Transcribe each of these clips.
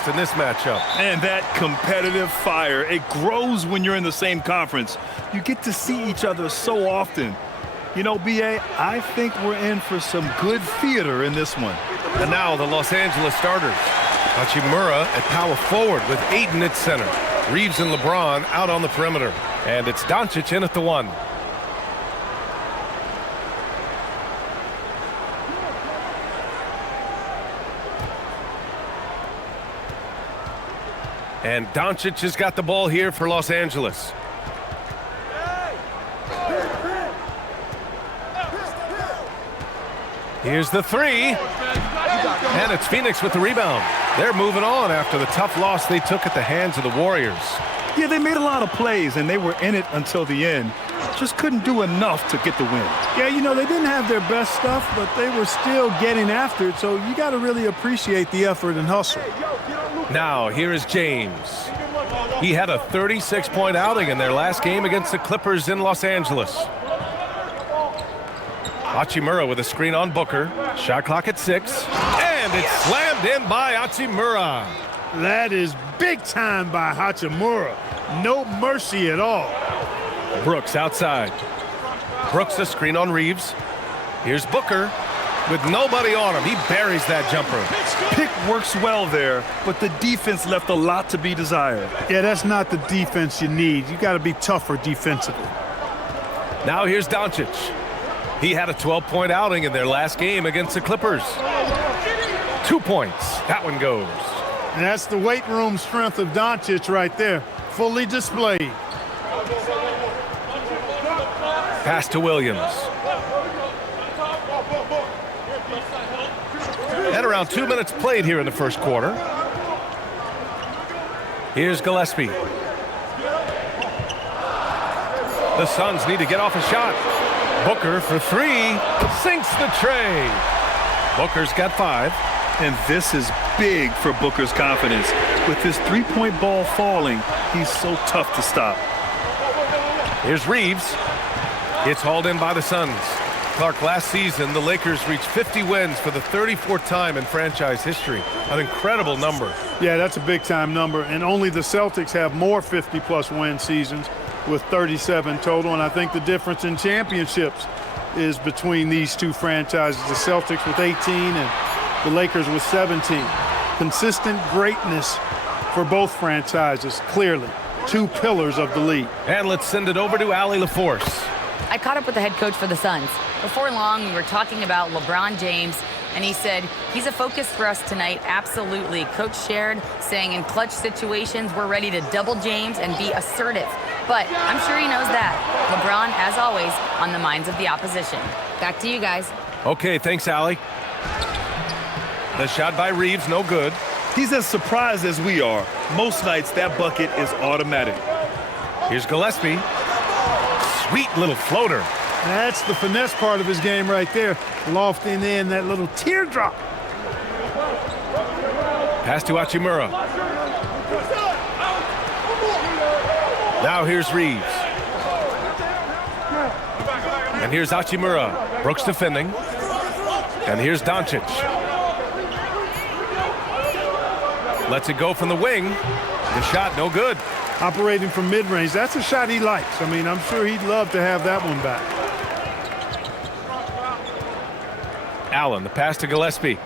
lost in this matchup. And that competitive fire, it grows when you're in the same conference. You get to see each other so often. You know, B.A., I think we're in for some good theater in this one. And now the Los Angeles starters. Hachimura at power forward with Ayton at center. Reeves and LeBron out on the perimeter. And it's Doncic in at the 1. And Doncic has got the ball here for Los Angeles. Here's the 3. And it's Phoenix with the rebound. They're moving on after the tough loss they took at the hands of the Warriors. Yeah, they made a lot of plays, and they were in it until the end. Just couldn't do enough to get the win. Yeah, you know, they didn't have their best stuff, but they were still getting after it, so you got to really appreciate the effort and hustle. Now, here is James. He had a 36-point outing in their last game against the Clippers in Los Angeles. Hachimura with a screen on Booker. Shot clock at 6. And it's slammed in by Hachimura. That is big time by Hachimura. No mercy at all. Brooks outside. Brooks a screen on Reeves. Here's Booker with nobody on him. He buries that jumper. Pick works well there, but the defense left a lot to be desired. Yeah, that's not the defense you need. You got to be tougher defensively. Now here's Doncic. He had a 12-point outing in their last game against the Clippers. 2 points. That one goes. And that's the weight room strength of Doncic right there. Fully displayed. Pass to Williams. And around 2 minutes played here in the first quarter. Here's Gillespie. The Suns need to get off a shot. Booker for 3. Sinks the tray. Booker's got 5. And this is big for Booker's confidence. With his three-point ball falling, he's so tough to stop. Here's Reeves. It's hauled in by the Suns. Clark, last season, the Lakers reached 50 wins for the 34th time in franchise history. An incredible number. Yeah, that's a big-time number. And only the Celtics have more 50-plus win seasons with 37 total. And I think the difference in championships is between these two franchises, the Celtics with 18 and the Lakers with 17. Consistent greatness for both franchises, clearly. Two pillars of the league. And let's send it over to Allie LaForce. I caught up with the head coach for the Suns. Before long, we were talking about LeBron James, and he said, he's a focus for us tonight, absolutely. Coach shared, saying in clutch situations, we're ready to double James and be assertive. But I'm sure he knows that. LeBron, as always, on the minds of the opposition. Back to you guys. Okay, thanks, Allie. The shot by Reeves, no good. He's as surprised as we are. Most nights, that bucket is automatic. Here's Gillespie. Sweet little floater. That's the finesse part of his game right there. Lofting in that little teardrop. Pass to Hachimura. Now here's Reeves. And here's Hachimura. Brooks defending. And here's Doncic. Lets it go from the wing. The shot, no good. Operating from mid-range. That's a shot he likes. I mean, I'm sure he'd love to have that one back. Allen, the pass to Gillespie.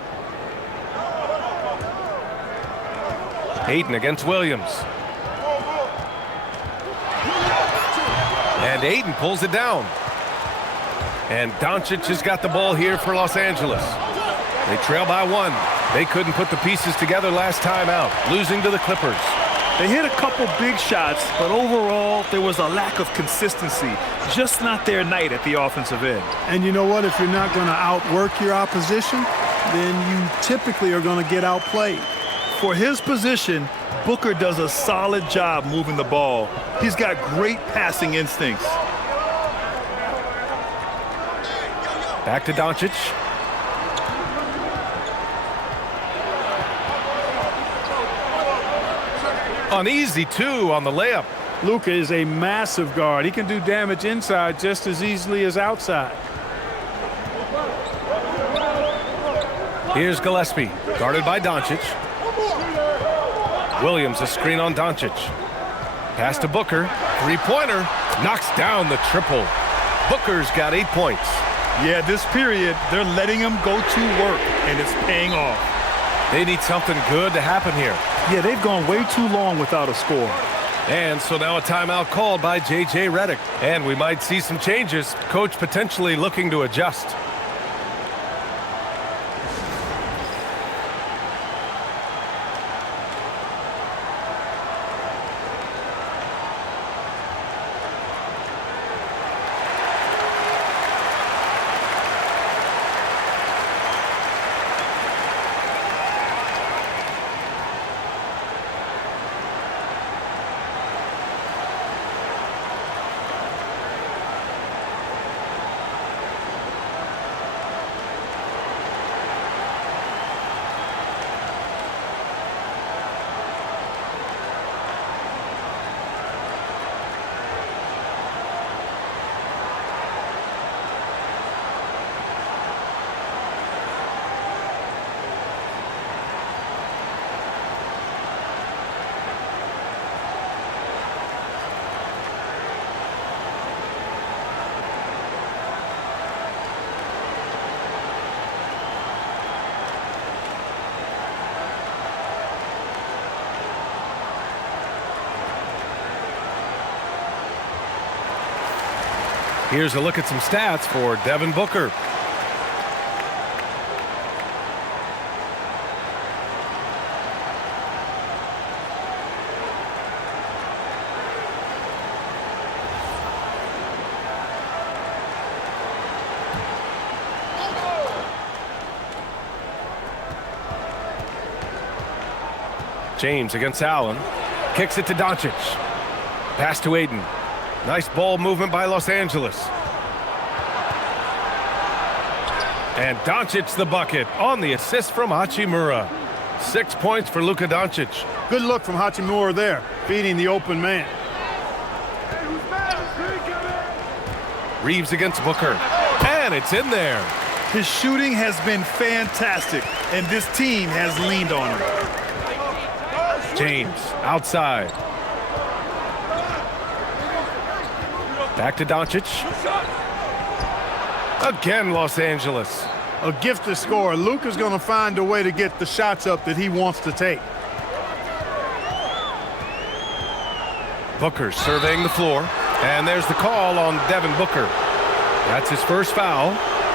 Ayton against Williams. And Ayton pulls it down. And Doncic has got the ball here for Los Angeles. They trail by 1. They couldn't put the pieces together last time out, losing to the Clippers. They hit a couple big shots, but overall, there was a lack of consistency. Just not their night at the offensive end. And you know what? If you're not going to outwork your opposition, then you typically are going to get outplayed. For his position, Booker does a solid job moving the ball. He's got great passing instincts. Back to Doncic. An easy 2 on the layup. Luka is a massive guard. He can do damage inside just as easily as outside. Here's Gillespie, guarded by Doncic. Williams, a screen on Doncic. Pass to Booker. Three-pointer. Knocks down the triple. Booker's got 8 points. Yeah, this period, they're letting him go to work, and it's paying off. They need something good to happen here. Yeah, they've gone way too long without a score. And so now a timeout called by J.J. Redick. And we might see some changes. Coach potentially looking to adjust. Here's a look at some stats for Devin Booker. James against Allen. Kicks it to Doncic. Pass to Ayton. Nice ball movement by Los Angeles. And Doncic the bucket on the assist from Hachimura. 6 points for Luka Doncic. Good look from Hachimura there, feeding the open man. Reeves against Booker. And it's in there. His shooting has been fantastic, and this team has leaned on him. James outside. Back to Doncic. Again, Los Angeles. A gifted scorer. Luka's going to find a way to get the shots up that he wants to take. Booker surveying the floor. And there's the call on Devin Booker. That's his first foul.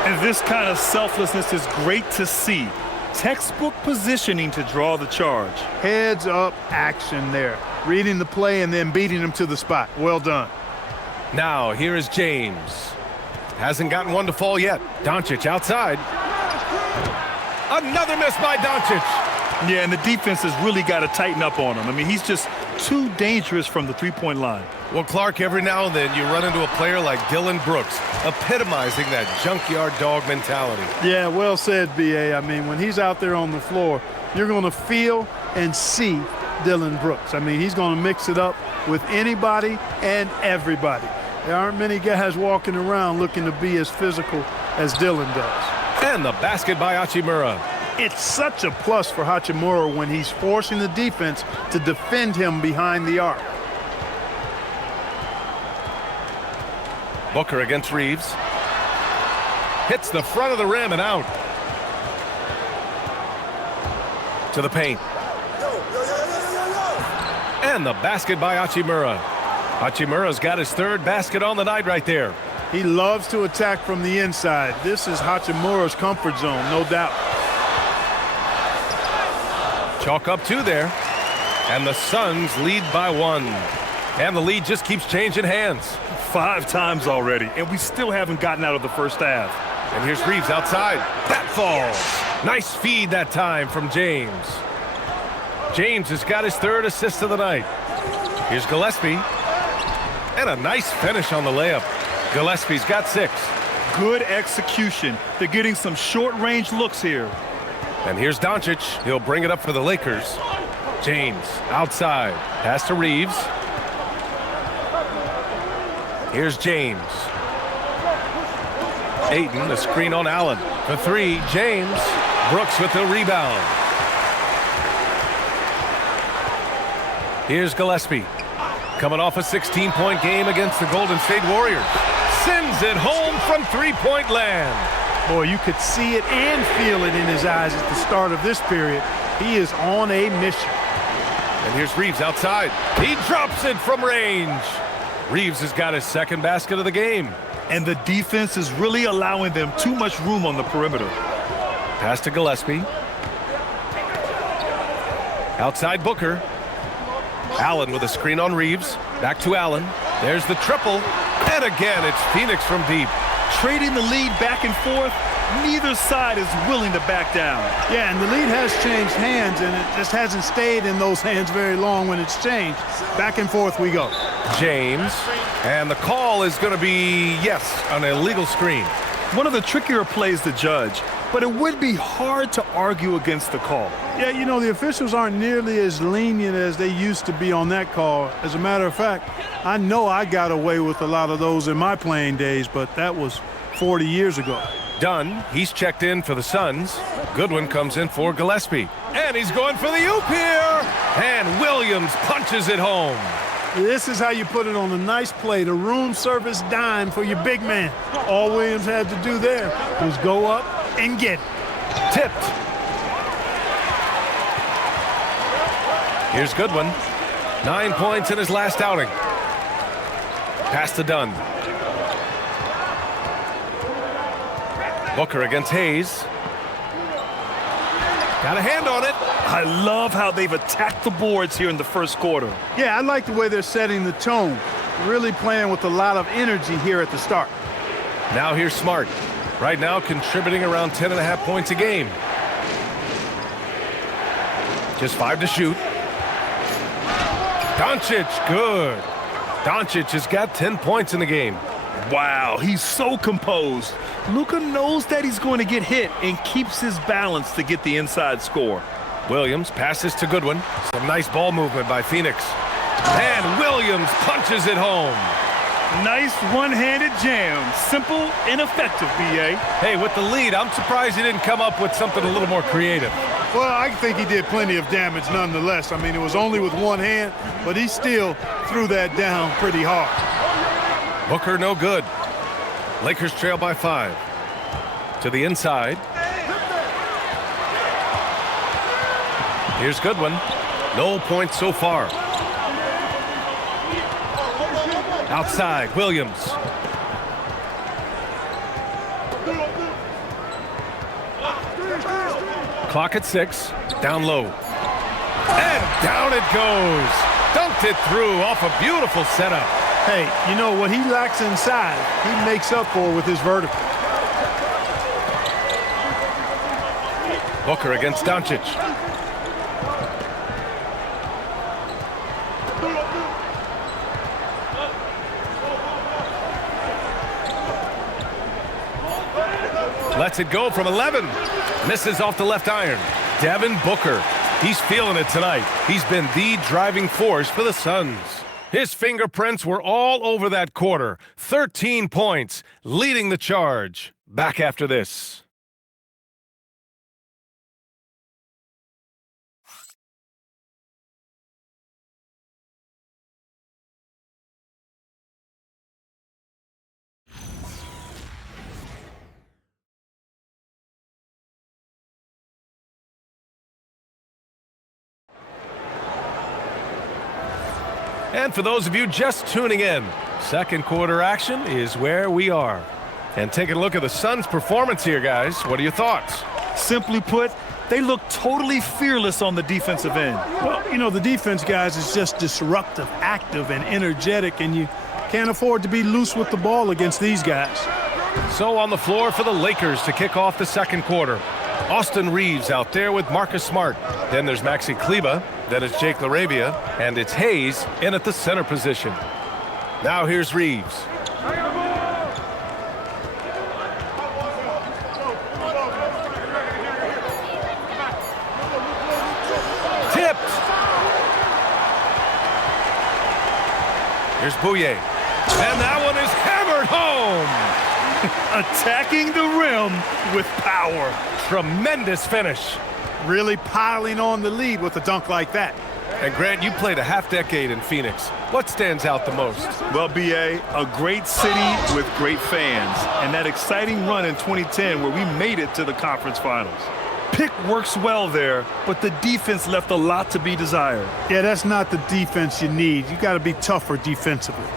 And this kind of selflessness is great to see. Textbook positioning to draw the charge. Heads up action there. Reading the play and then beating him to the spot. Well done. Now, here is James. Hasn't gotten one to fall yet. Doncic outside. Another miss by Doncic. Yeah, and the defense has really got to tighten up on him. I mean, he's just too dangerous from the three-point line. Well, Clark, every now and then you run into a player like Dylan Brooks, epitomizing that junkyard dog mentality. Yeah, well said, B.A. I mean, when he's out there on the floor, you're going to feel and see Dylan Brooks. I mean, he's going to mix it up with anybody and everybody. There aren't many guys walking around looking to be as physical as Dylan does. And the basket by Hachimura. It's such a plus for Hachimura when he's forcing the defense to defend him behind the arc. Booker against Reeves. Hits the front of the rim and out. To the paint. And the basket by Hachimura. Hachimura's got his third basket on the night right there. He loves to attack from the inside. This is Hachimura's comfort zone, no doubt. Chalk up 2 there. And the Suns lead by 1. And the lead just keeps changing hands. 5 times already, and we still haven't gotten out of the first half. And here's Reeves outside. That falls. Nice feed that time from James. James has got his third assist of the night. Here's Gillespie. And a nice finish on the layup. Gillespie's got 6. Good execution. They're getting some short-range looks here. And here's Doncic. He'll bring it up for the Lakers. James outside. Pass to Reeves. Here's James. Ayton, the screen on Allen. For 3, James. Brooks with the rebound. Here's Gillespie. Coming off a 16-point game against the Golden State Warriors. Sends it home from three-point land. Boy, you could see it and feel it in his eyes at the start of this period. He is on a mission. And here's Reeves outside. He drops it from range. Reeves has got his second basket of the game. And the defense is really allowing them too much room on the perimeter. Pass to Gillespie. Outside Booker. Allen with a screen on Reeves. Back to Allen. There's the triple. And again, it's Phoenix from deep. Trading the lead back and forth, neither side is willing to back down. Yeah, and the lead has changed hands, and it just hasn't stayed in those hands very long when it's changed. Back and forth we go. James. And the call is going to be, yes, an illegal screen. One of the trickier plays to judge, but it would be hard to argue against the call. Yeah, you know, the officials aren't nearly as lenient as they used to be on that call. As a matter of fact, I know I got away with a lot of those in my playing days, but that was 40 years ago. Dunn, he's checked in for the Suns. Goodwin comes in for Gillespie. And he's going for the oop here. And Williams punches it home. This is how you put it on a nice play, the room service dime for your big man. All Williams had to do there was go up and get it. Tipped. Here's Goodwin. 9 points in his last outing. Pass to Dunn. Booker against Hayes. Got a hand on it. I love how they've attacked the boards here in the first quarter. Yeah, I like the way they're setting the tone. Really playing with a lot of energy here at the start. Now here's Smart. Right now contributing around 10.5 points a game. Just 5 to shoot. Doncic, good. Doncic has got 10 points in the game. Wow, he's so composed. Luka knows that he's going to get hit and keeps his balance to get the inside score. Williams passes to Goodwin. Some nice ball movement by Phoenix. And Williams punches it home. Nice one-handed jam. Simple and effective, B.A. Hey, with the lead, I'm surprised he didn't come up with something a little more creative. Well, I think he did plenty of damage nonetheless. I mean, it was only with one hand, but he still threw that down pretty hard. Booker no good. Lakers trail by 5. To the inside. Here's Goodwin. No points so far. Outside, Williams. Clock at 6. Down low. And down it goes. Dunked it through off a beautiful setup. Hey, you know what he lacks inside, he makes up for with his vertical. Booker against Doncic. Lets it go from 11. Misses off the left iron. Devin Booker. He's feeling it tonight. He's been the driving force for the Suns. His fingerprints were all over that quarter. 13 points, leading the charge. Back after this. And for those of you just tuning in, second quarter action is where we are. And taking a look at the Suns' performance here, guys. What are your thoughts? Simply put, they look totally fearless on the defensive end. Well, you know, the defense, guys, is just disruptive, active, and energetic, and you can't afford to be loose with the ball against these guys. So on the floor for the Lakers to kick off the second quarter. Austin Reeves out there with Marcus Smart. Then there's Maxi Kleber. Then it's Jake LaRavia. And it's Hayes in at the center position. Now here's Reeves. Tipped. Here's Bouye. And that one is hammered home. Attacking the rim with power. Tremendous finish. Really piling on the lead with a dunk like that. And Grant, you played a half-decade in Phoenix. What stands out the most? Well, B.A., a great city with great fans. And that exciting run in 2010 where we made it to the conference finals. Pick works well there, but the defense left a lot to be desired. Yeah, that's not the defense you need. You got to be tougher defensively.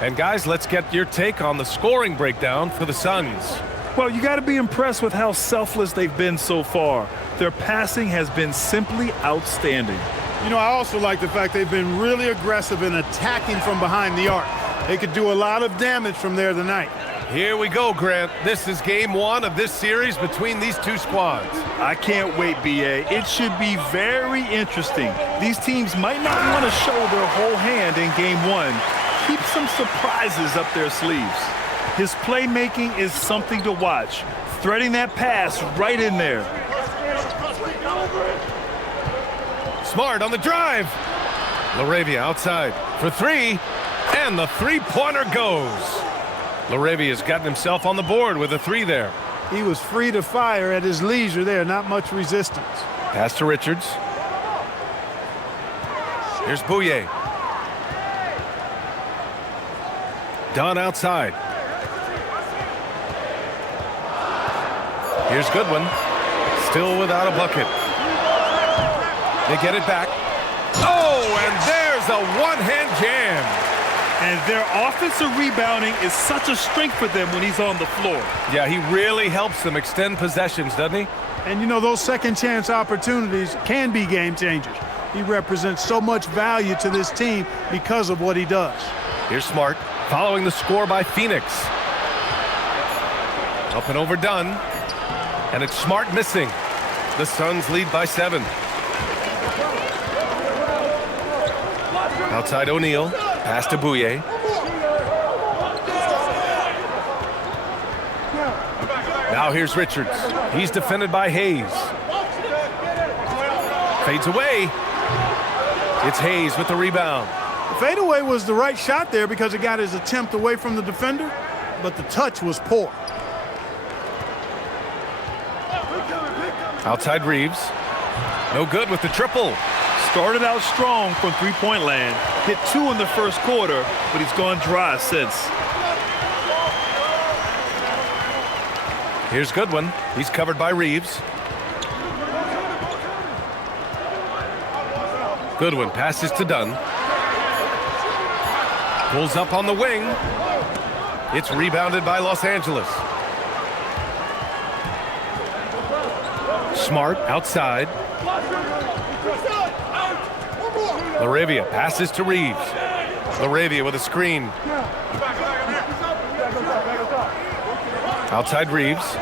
And guys, let's get your take on the scoring breakdown for the Suns. Well, you got to be impressed with how selfless they've been so far. Their passing has been simply outstanding. You know, I also like the fact they've been really aggressive in attacking from behind the arc. They could do a lot of damage from there tonight. Here we go, Grant. This is game one of this series between these two squads. I can't wait, B.A. It should be very interesting. These teams might not want to show their whole hand in game one. Keep some surprises up their sleeves. His playmaking is something to watch. Threading that pass right in there. Smart on the drive. LaRavia outside for three, and the three-pointer goes. LaRavia's gotten himself on the board with a three there. He was free to fire at his leisure there, not much resistance. Pass to Richards. Here's Bouye. Dunn outside. Here's Goodwin. Still without a bucket. They get it back. Oh, and there's a one-hand jam. And their offensive rebounding is such a strength for them when he's on the floor. Yeah, he really helps them extend possessions, doesn't he? And, you know, those second-chance opportunities can be game changers. He represents so much value to this team because of what he does. Here's Smart, following the score by Phoenix. Up and over Dunn. And it's Smart missing. The Suns lead by 7. Outside O'Neal. Pass to Bouye. Now here's Richards. He's defended by Hayes. Fades away. It's Hayes with the rebound. The fadeaway was the right shot there because it got his attempt away from the defender, but the touch was poor. Outside Reeves. No good with the triple. Started out strong from three-point land. Hit 2 in the first quarter, but he's gone dry since. Here's Goodwin. He's covered by Reeves. Goodwin passes to Dunn. Pulls up on the wing. It's rebounded by Los Angeles. Smart outside. LaRavia passes to Reeves. LaRavia with a screen. Outside Reeves.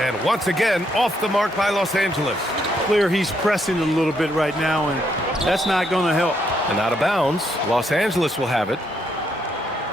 And once again, off the mark by Los Angeles. Clear he's pressing a little bit right now, and that's not going to help. And out of bounds, Los Angeles will have it.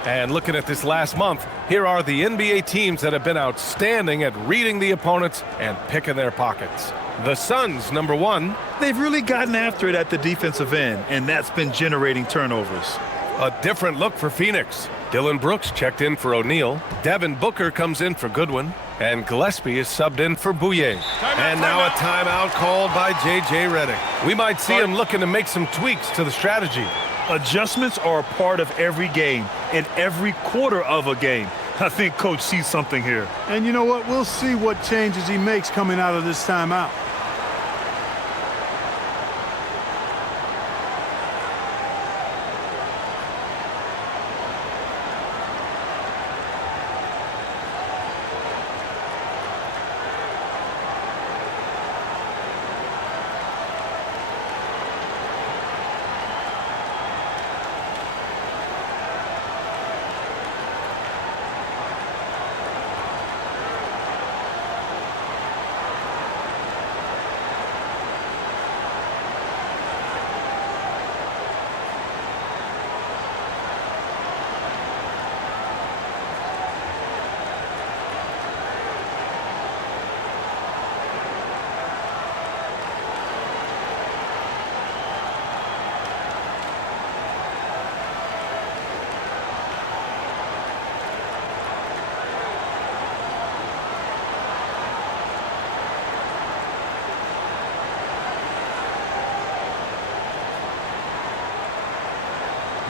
And looking at this last month, here are the NBA teams that have been outstanding at reading the opponents and picking their pockets. The Suns, number 1. They've really gotten after it at the defensive end, and that's been generating turnovers. A different look for Phoenix. Dylan Brooks checked in for O'Neal. Devin Booker comes in for Goodwin. And Gillespie is subbed in for Bouye. And now a timeout called by J.J. Redick. We might see him looking to make some tweaks to the strategy. Adjustments are a part of every game and every quarter of a game. I think Coach sees something here. And you know what? We'll see what changes he makes coming out of this timeout.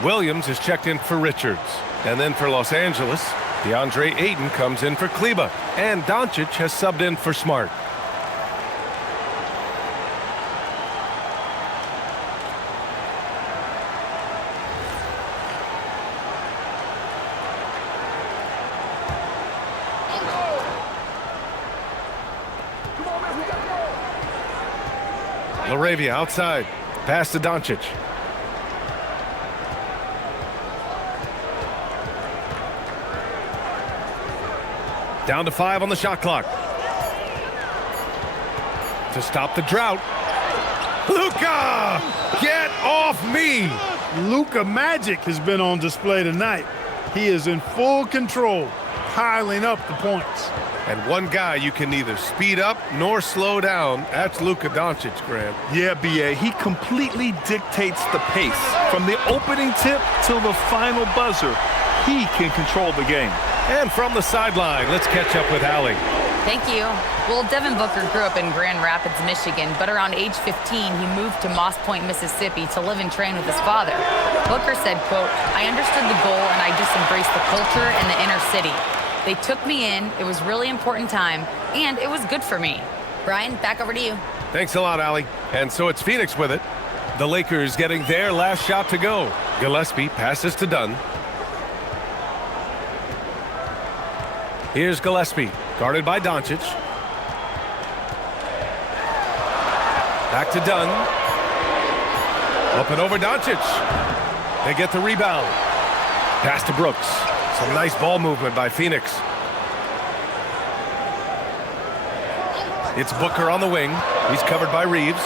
Williams is checked in for Richards. And then for Los Angeles, DeAndre Ayton comes in for Kleba. And Doncic has subbed in for Smart. Laravia outside. Pass to Doncic. Down to 5 on the shot clock. To stop the drought. Luka! Get off me! Luka Magic has been on display tonight. He is in full control, piling up the points. And one guy you can neither speed up nor slow down. That's Luka Doncic, Grant. Yeah, B.A., he completely dictates the pace. From the opening tip till the final buzzer, he can control the game. And from the sideline, let's catch up with Allie. Thank you. Well, Devin Booker grew up in Grand Rapids, Michigan, but around age 15, he moved to Moss Point, Mississippi to live and train with his father. Booker said, quote, "I understood the goal and I just embraced the culture and the inner city. They took me in, it was really important time, and it was good for me." Brian, back over to you. Thanks a lot, Allie. And so it's Phoenix with it. The Lakers getting their last shot to go. Gillespie passes to Dunn. Here's Gillespie, guarded by Doncic. Back to Dunn. Up and over Doncic. They get the rebound. Pass to Brooks. Some nice ball movement by Phoenix. It's Booker on the wing. He's covered by Reeves.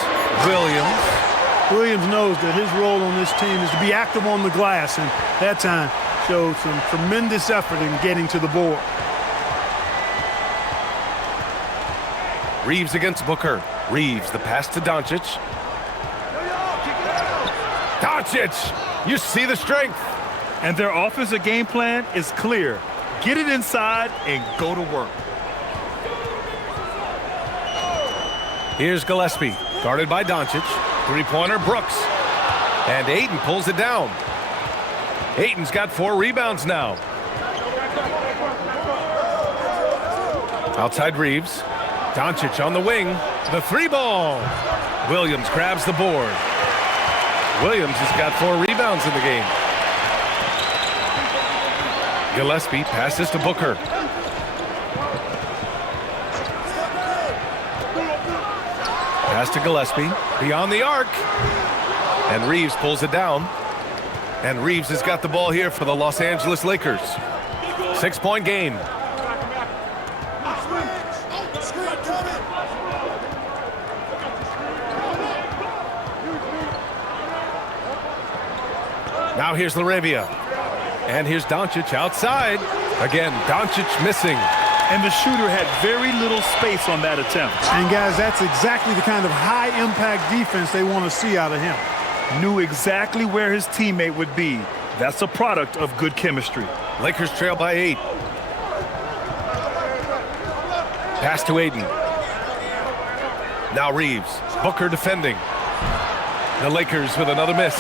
Williams knows that his role on this team is to be active on the glass, and that time showed some tremendous effort in getting to the board. Reeves against Booker. Reeves, the pass to Doncic. Doncic! You see the strength. And their offensive game plan is clear. Get it inside and go to work. Here's Gillespie, guarded by Doncic. Three-pointer, Brooks. And Ayton pulls it down. Ayton's got 4 rebounds now. Outside Reeves. Doncic on the wing. The 3-ball. Williams grabs the board. Williams has got 4 rebounds in the game. Gillespie passes to Booker. Pass to Gillespie. Beyond the arc. And Reeves pulls it down. And Reeves has got the ball here for the Los Angeles Lakers. 6-point game. Now here's Laravia. And here's Doncic outside. Again, Doncic missing. And the shooter had very little space on that attempt. And guys, that's exactly the kind of high-impact defense they want to see out of him. Knew exactly where his teammate would be. That's a product of good chemistry. Lakers trail by 8. Pass to Ayton. Now Reeves. Booker defending. The Lakers with another miss.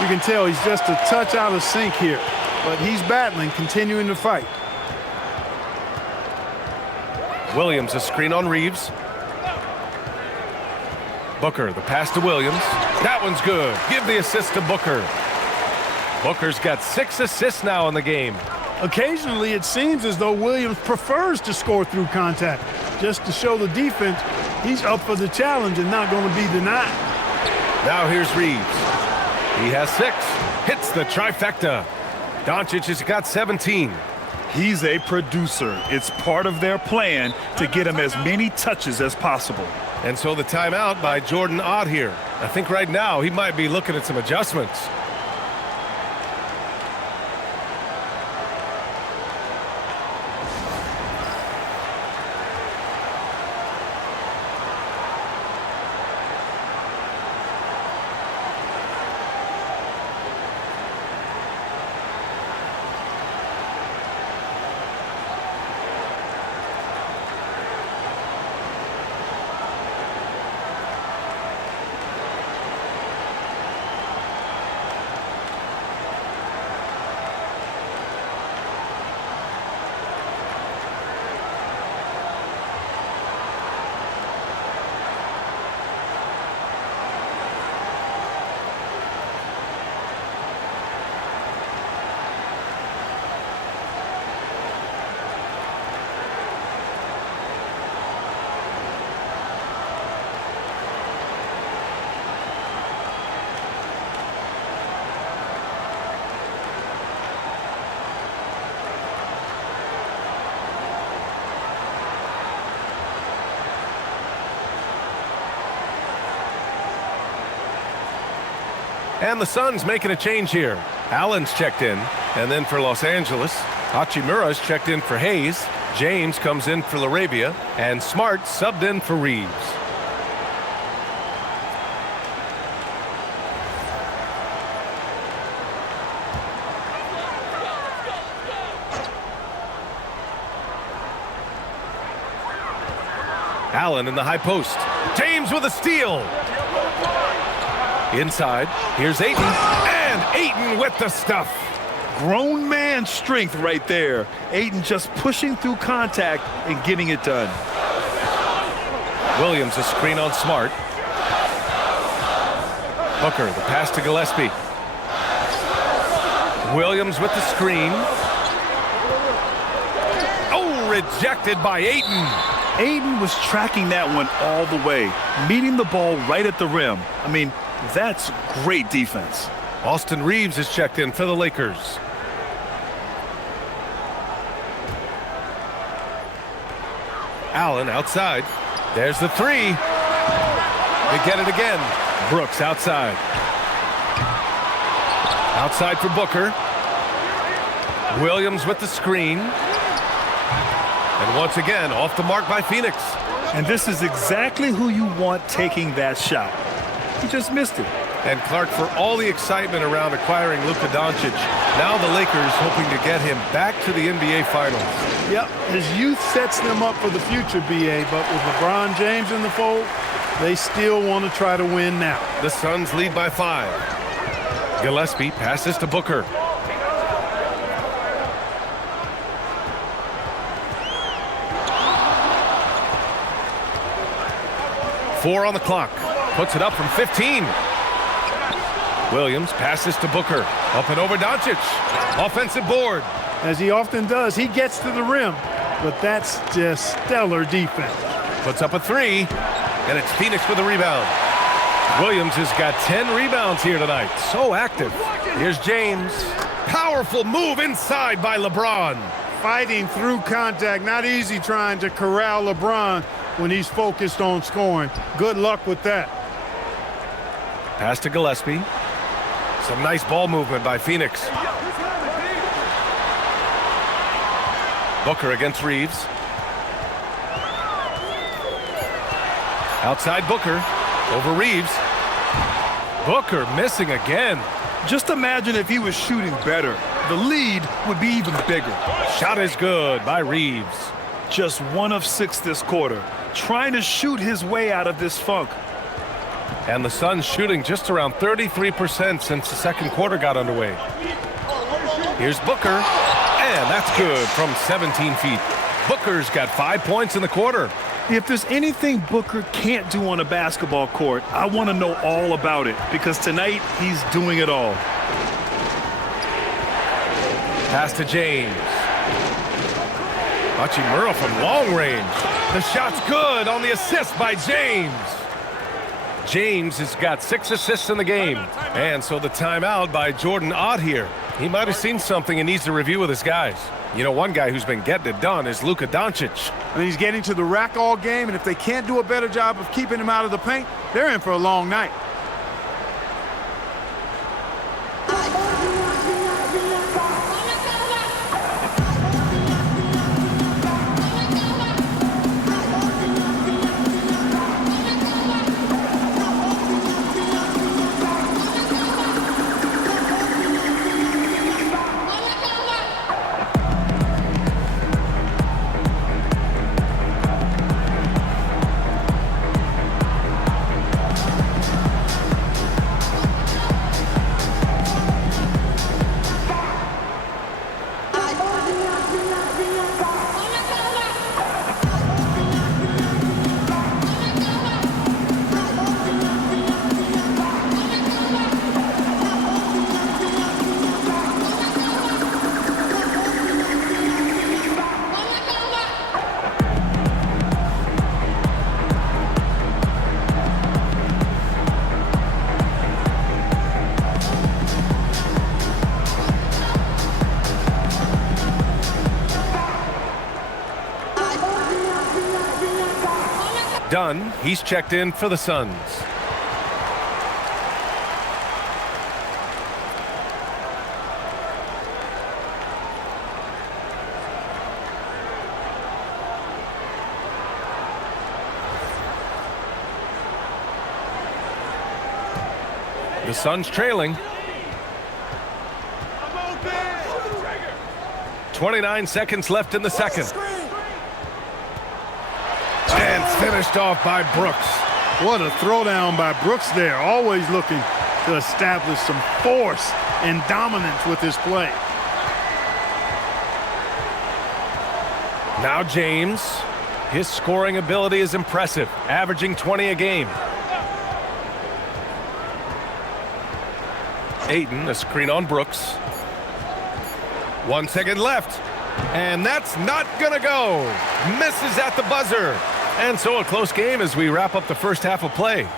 You can tell he's just a touch out of sync here, but he's battling, continuing to fight. Williams, a screen on Reeves. Booker, the pass to Williams. That one's good. Give the assist to Booker. Booker's got 6 assists now in the game. Occasionally, it seems as though Williams prefers to score through contact. Just to show the defense he's up for the challenge and not going to be denied. Now here's Reeves. He has 6. Hits the trifecta. Doncic has got 17. He's a producer. It's part of their plan to get him as many touches as possible. And so the timeout by Jordan Ott here. I think right now he might be looking at some adjustments. And the Suns making a change here. Allen's checked in. And then for Los Angeles, Hachimura's checked in for Hayes. James comes in for LaRavia. And Smart subbed in for Reeves. Allen in the high post. James with a steal. Inside, here's Ayton. And Ayton with the stuff. Grown man strength right there. Ayton just pushing through contact and getting it done. Williams a screen on Smart. Booker, the pass to Gillespie. Williams with the screen. Oh, rejected by Ayton. Ayton was tracking that one all the way, meeting the ball right at the rim. I mean, that's great defense. Austin Reeves is checked in for the Lakers. Allen outside. There's the three. They get it again. Brooks outside. Outside for Booker. Williams with the screen. And once again, off the mark by Phoenix. And this is exactly who you want taking that shot. He just missed it. And Clark, for all the excitement around acquiring Luka Doncic, now the Lakers hoping to get him back to the NBA Finals. Yep, his youth sets them up for the future, BA, but with LeBron James in the fold, they still want to try to win now. The Suns lead by 5. Gillespie passes to Booker. Four on the clock. Puts it up from 15. Williams passes to Booker. Up and over Doncic. Offensive board. As he often does, he gets to the rim, but that's just stellar defense. Puts up a three, and it's Phoenix with a rebound. Williams has got 10 rebounds here tonight. So active. Here's James. Powerful move inside by LeBron. Fighting through contact. Not easy trying to corral LeBron when he's focused on scoring. Good luck with that. Pass to Gillespie. Some nice ball movement by Phoenix. Booker against Reeves. Outside Booker. Over Reeves. Booker missing again. Just imagine if he was shooting better. The lead would be even bigger. Shot is good by Reeves. Just 1 of 6 this quarter. Trying to shoot his way out of this funk. And the Suns shooting just around 33% since the second quarter got underway. Here's Booker. And that's good from 17 feet. Booker's got 5 points in the quarter. If there's anything Booker can't do on a basketball court, I want to know all about it, because tonight he's doing it all. Pass to James. Hachimura from long range. The shot's good on the assist by James. James has got 6 assists in the game. And so the timeout by Jordan Ott here. He might have seen something and needs to review with his guys. You know, one guy who's been getting it done is Luka Doncic. And he's getting to the rack all game, and if they can't do a better job of keeping him out of the paint, they're in for a long night. Dunn, he's checked in for the Suns. The Suns trailing. 29 seconds left in the second. And finished off by Brooks. What a throwdown by Brooks there. Always looking to establish some force and dominance with his play. Now James. His scoring ability is impressive, averaging 20 a game. Ayton, a screen on Brooks. 1 second left. And that's not gonna go. Misses at the buzzer. And so a close game as we wrap up the first half of play.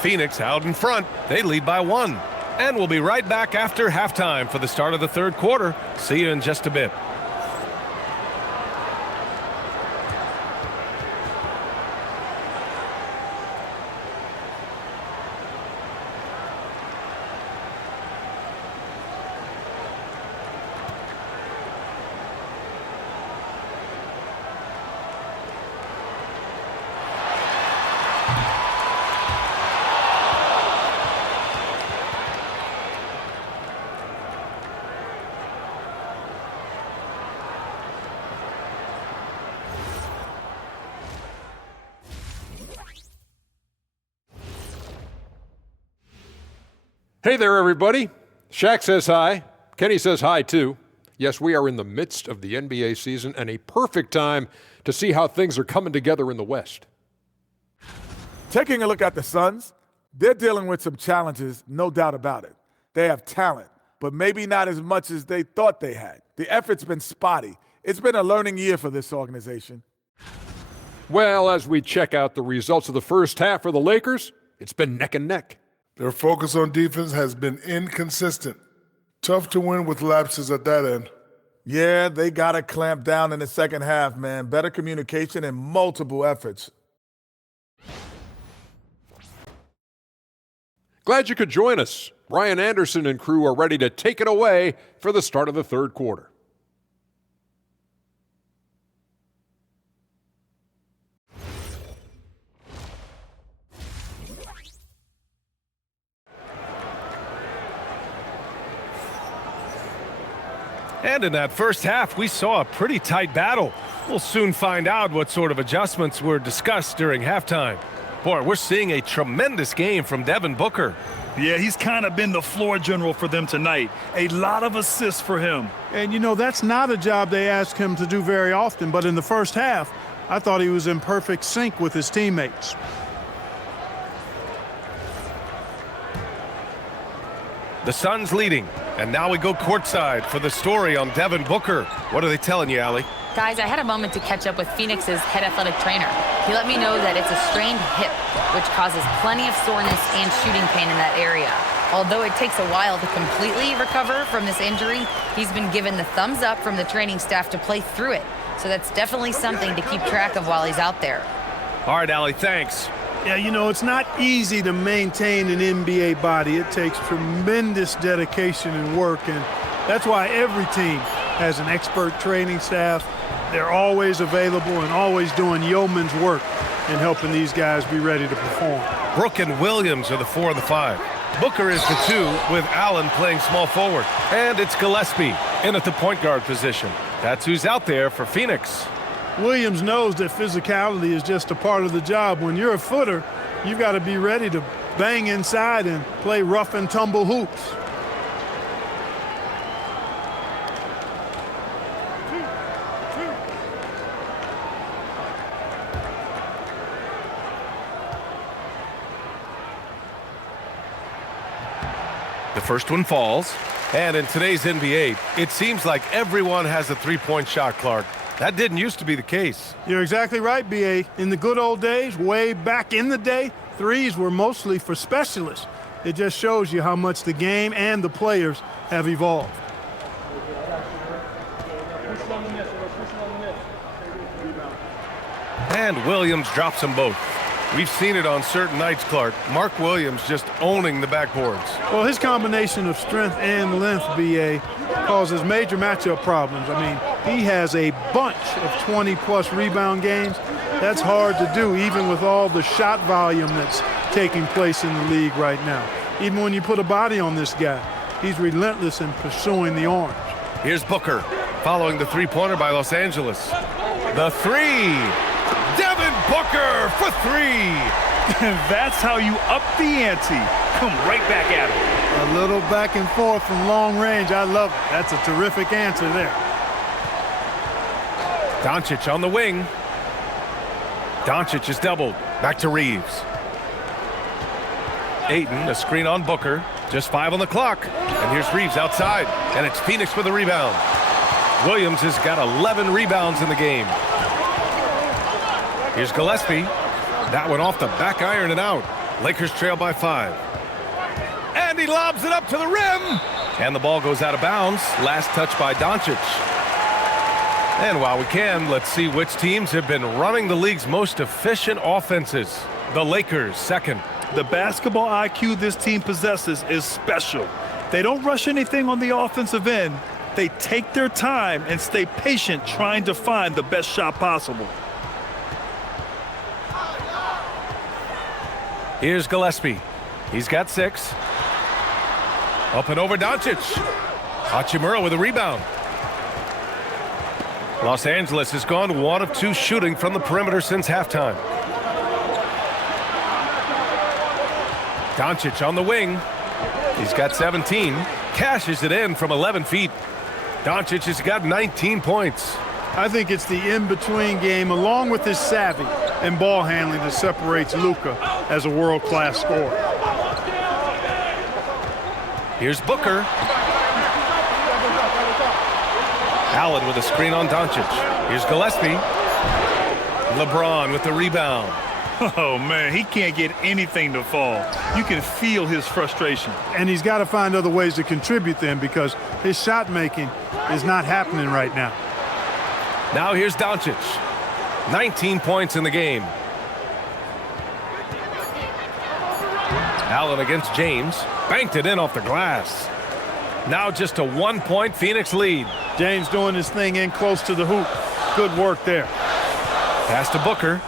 Phoenix out in front. They lead by 1. And we'll be right back after halftime for the start of the third quarter. See you in just a bit. Hey there, everybody. Shaq says hi. Kenny says hi, too. Yes, we are in the midst of the NBA season and a perfect time to see how things are coming together in the West. Taking a look at the Suns, they're dealing with some challenges, no doubt about it. They have talent, but maybe not as much as they thought they had. The effort's been spotty. It's been a learning year for this organization. Well, as we check out the results of the first half for the Lakers, it's been neck and neck. Their focus on defense has been inconsistent. Tough to win with lapses at that end. Yeah, they got to clamp down in the second half, man. Better communication and multiple efforts. Glad you could join us. Ryan Anderson and crew are ready to take it away for the start of the third quarter. And in that first half, we saw a pretty tight battle. We'll soon find out what sort of adjustments were discussed during halftime. Boy, we're seeing a tremendous game from Devin Booker. Yeah, he's kind of been the floor general for them tonight. A lot of assists for him. And, you know, that's not a job they ask him to do very often, but in the first half, I thought he was in perfect sync with his teammates. The Suns leading, and now we go courtside for the story on Devin Booker. What are they telling you, Allie? Guys, I had a moment to catch up with Phoenix's head athletic trainer. He let me know that it's a strained hip, which causes plenty of soreness and shooting pain in that area. Although it takes a while to completely recover from this injury, he's been given the thumbs up from the training staff to play through it. So that's definitely something to keep track of while he's out there. All right, Allie, thanks. Yeah, you know, it's not easy to maintain an NBA body. It takes tremendous dedication and work, and that's why every team has an expert training staff. They're always available and always doing yeoman's work in helping these guys be ready to perform. Brooke and Williams are the 4 and the 5. Booker is the 2, with Allen playing small forward. And it's Gillespie in at the point guard position. That's who's out there for Phoenix. Williams knows that physicality is just a part of the job. When you're a footer, you've got to be ready to bang inside and play rough and tumble hoops. The first one falls. And in today's NBA, it seems like everyone has a three-point shot, Clark. That didn't used to be the case. You're exactly right, B.A. In the good old days, way back in the day, threes were mostly for specialists. It just shows you how much the game and the players have evolved. And Williams drops them both. We've seen it on certain nights, Clark. Mark Williams just owning the backboards. Well, his combination of strength and length, B.A., causes major matchup problems. I mean, he has a bunch of 20-plus rebound games. That's hard to do, even with all the shot volume that's taking place in the league right now. Even when you put a body on this guy, he's relentless in pursuing the orange. Here's Booker following the three-pointer by Los Angeles. The three. Devin Booker for three. And that's how you up the ante. Come right back at him. A little back and forth from long range. I love it. That's a terrific answer there. Doncic on the wing. Doncic is doubled. Back to Reeves. Ayton, a screen on Booker. Just 5 on the clock. And here's Reeves outside. And it's Phoenix with a rebound. Williams has got 11 rebounds in the game. Here's Gillespie. That one off the back iron and out. Lakers trail by 5. And he lobs it up to the rim. And the ball goes out of bounds. Last touch by Doncic. And while we can, let's see which teams have been running the league's most efficient offenses. The Lakers, second. The basketball IQ this team possesses is special. They don't rush anything on the offensive end. They take their time and stay patient trying to find the best shot possible. Here's Gillespie. He's got 6. Up and over Doncic. Hachimura with a rebound. Los Angeles has gone 1 of 2 shooting from the perimeter since halftime. Doncic on the wing. He's got 17. Cashes it in from 11 feet. Doncic has got 19 points. I think it's the in-between game, along with his savvy and ball handling, that separates Luka as a world-class scorer. Here's Booker. Allen with a screen on Doncic. Here's Gillespie. LeBron with the rebound. Oh, man, he can't get anything to fall. You can feel his frustration. And he's got to find other ways to contribute then, because his shot making is not happening right now. Now here's Doncic. 19 points in the game. Allen against James. Banked it in off the glass. Now just a 1-point Phoenix lead. James doing his thing in close to the hoop. Good work there. Pass to Booker.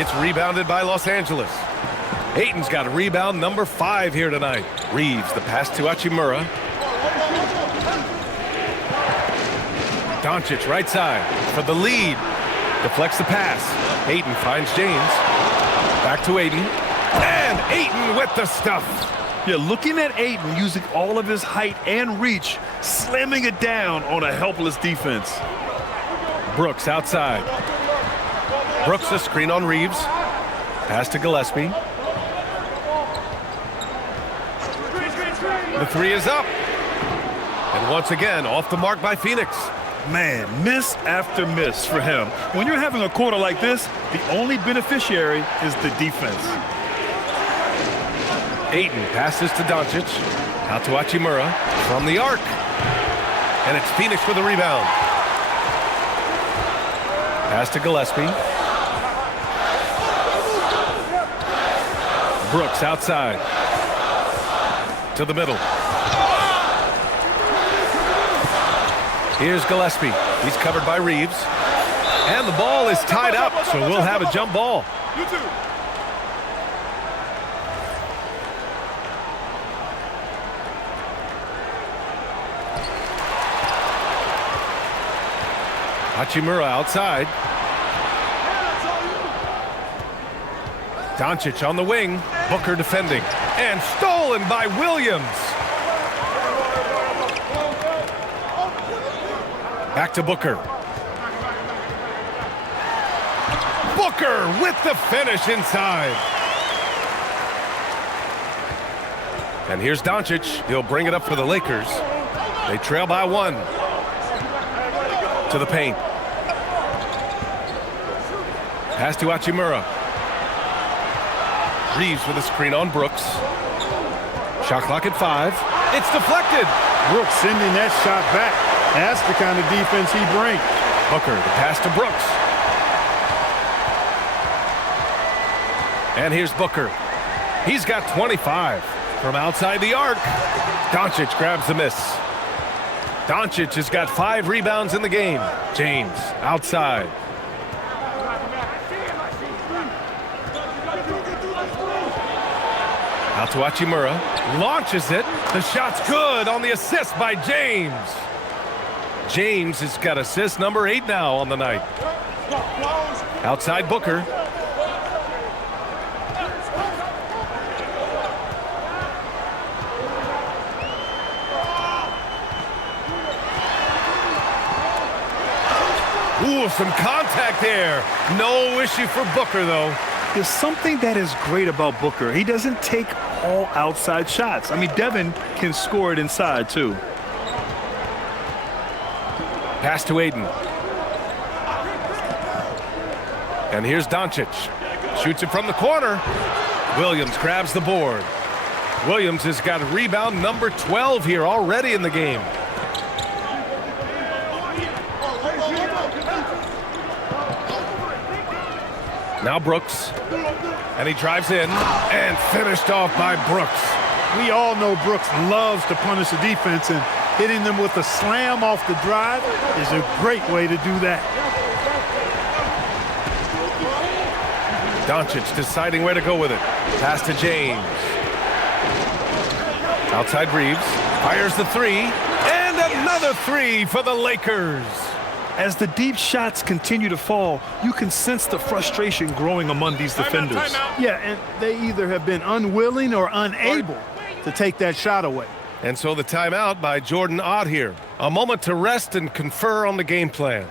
It's rebounded by Los Angeles. Ayton's got a rebound number 5 here tonight. Reeves, the pass to Hachimura. Doncic right side for the lead. Deflects the pass. Ayton finds James. Back to Ayton. And Ayton with the stuff. Yeah, looking at Ayton using all of his height and reach, slamming it down on a helpless defense. Brooks outside. Brooks a screen on Reeves. Pass to Gillespie. The 3 is up. And once again, off the mark by Phoenix. Man, miss after miss for him. When you're having a quarter like this, the only beneficiary is the defense. Ayton passes to Doncic. Out to Hachimura from the arc. And it's Phoenix for the rebound. Pass to Gillespie. Brooks outside. To the middle. Here's Gillespie. He's covered by Reeves. And the ball is tied up, so we'll have a jump ball. Hachimura outside. Doncic on the wing. Booker defending. And stolen by Williams. Back to Booker. Booker with the finish inside. And here's Doncic. He'll bring it up for the Lakers. They trail by 1. To the paint. Pass to Hachimura. Reeves with a screen on Brooks. Shot clock at 5. It's deflected. Brooks sending that shot back. That's the kind of defense he brings. Booker, the pass to Brooks. And here's Booker. He's got 25. From outside the arc, Doncic grabs the miss. Doncic has got 5 rebounds in the game. James outside. Out to Hachimura. Launches it. The shot's good on the assist by James. James has got assist number 8 now on the night. Outside Booker. Ooh, some contact there. No issue for Booker, though. There's something that is great about Booker. He doesn't take all outside shots. I mean, Devin can score it inside, too. Pass to Aiden. And here's Doncic. Shoots it from the corner. Williams grabs the board. Williams has got rebound number 12 here already in the game. Now Brooks. And he drives in and finished off by Brooks. We all know Brooks loves to punish the defense, and hitting them with a slam off the drive is a great way to do that. Doncic deciding where to go with it. Pass to James. Outside Reeves. Fires the 3. And another 3 for the Lakers. As the deep shots continue to fall, you can sense the frustration growing among these defenders. Yeah, and they either have been unwilling or unable to take that shot away. And so the timeout by Jordan Ott here. A moment to rest and confer on the game plan.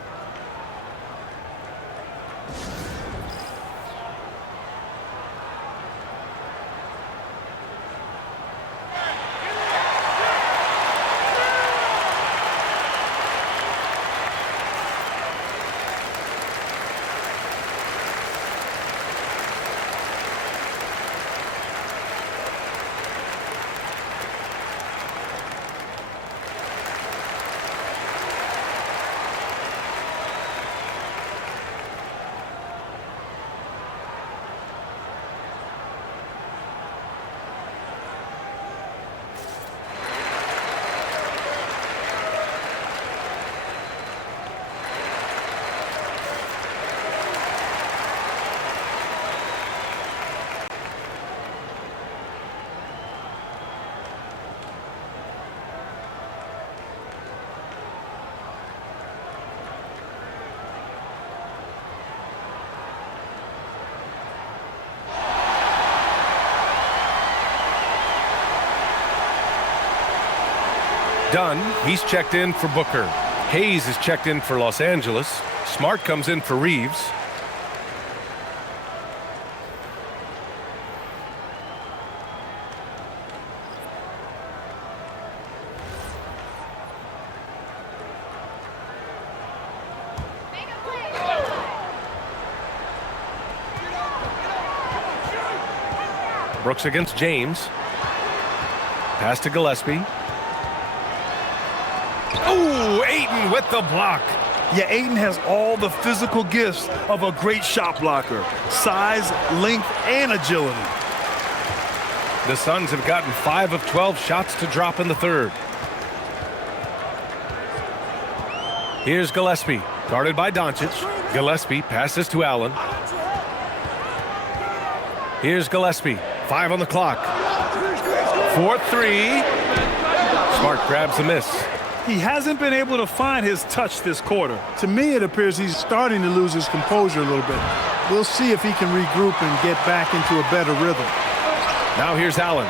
Dunn, he's checked in for Booker. Hayes is checked in for Los Angeles. Smart comes in for Reeves. Brooks against James. Pass to Gillespie. Ooh, Ayton with the block. Yeah, Ayton has all the physical gifts of a great shot blocker. Size, length, and agility. The Suns have gotten 5 of 12 shots to drop in the third. Here's Gillespie, guarded by Doncic. Gillespie passes to Allen. Here's Gillespie, 5 on the clock. 4-3. Smart grabs the miss. He hasn't been able to find his touch this quarter. To me, it appears he's starting to lose his composure a little bit. We'll see if he can regroup and get back into a better rhythm. Now here's Allen.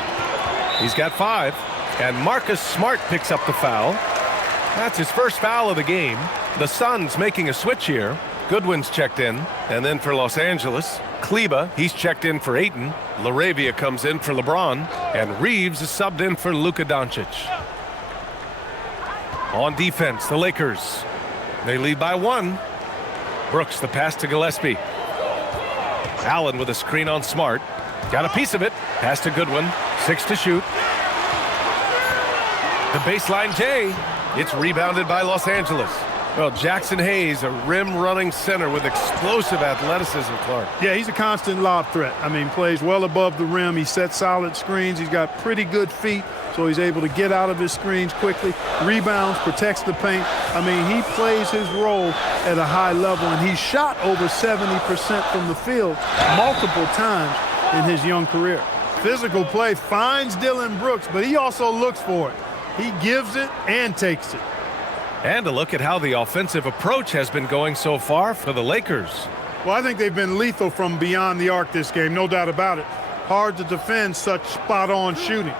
He's got 5. And Marcus Smart picks up the foul. That's his first foul of the game. The Suns making a switch here. Goodwin's checked in. And then for Los Angeles, Kleba, he's checked in for Ayton. Laravia comes in for LeBron. And Reeves is subbed in for Luka Doncic. On defense, the Lakers. They lead by 1. Brooks, the pass to Gillespie. Allen with a screen on Smart. Got a piece of it. Pass to Goodwin. 6 to shoot. The baseline J. It's rebounded by Los Angeles. Well, Jackson Hayes, a rim-running center with explosive athleticism, Clark. Yeah, he's a constant lob threat. I mean, plays well above the rim. He sets solid screens. He's got pretty good feet, so he's able to get out of his screens quickly, rebounds, protects the paint. I mean, he plays his role at a high level, and he's shot over 70% from the field multiple times in his young career. Physical play finds Dillon Brooks, but he also looks for it. He gives it and takes it. And a look at how the offensive approach has been going so far for the Lakers. Well, I think they've been lethal from beyond the arc this game, no doubt about it. Hard to defend such spot-on shooting.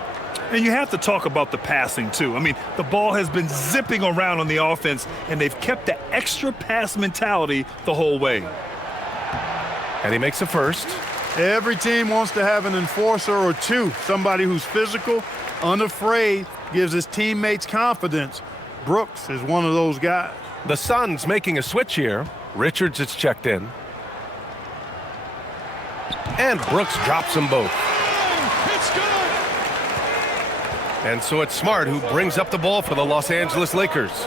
And you have to talk about the passing, too. I mean, the ball has been zipping around on the offense, and they've kept the extra pass mentality the whole way. And he makes a first. Every team wants to have an enforcer or two, somebody who's physical, unafraid, gives his teammates confidence. Brooks is one of those guys. The Suns making a switch here. Richards is checked in. And Brooks drops them both. It's good. And so it's Smart who brings up the ball for the Los Angeles Lakers.